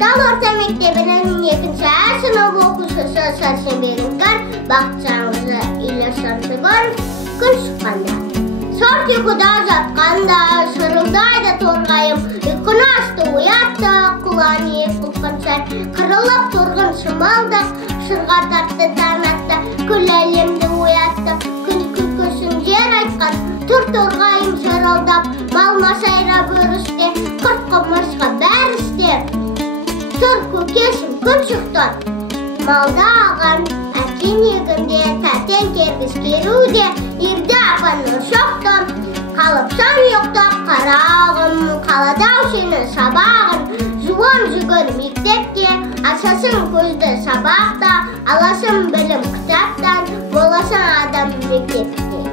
Көктал орта мектебінің 2-ші сынып оқушысы Сәрсенберіңкер бақытжанқызы Үйлесімшігір күн шыққанда. Сорт ұйқыда жатқанда, шырылдайды торғайым, ұйқыны ашты оятты, құлан ет бұлқан сәт, қырылып тұрғын шымалдық, шырға тартты таң атты, күл әлемді оятты, күн күлкісін жер айтқан, тұр торғайым шырылдап, малма сайрап өрісте, құрт қымыршқа бәрісте. Тұр көкесім күн шықтан, малда аған, әкен егінде, тәтен кергіз керуде, ерді апаны шоқтан, қалыпсан жоқта қарағым, қаладау сені сабағым, жуан жүгір мектепке, ашасын көзді сабақта, аласын білім кітаптан, боласын адам мектепте.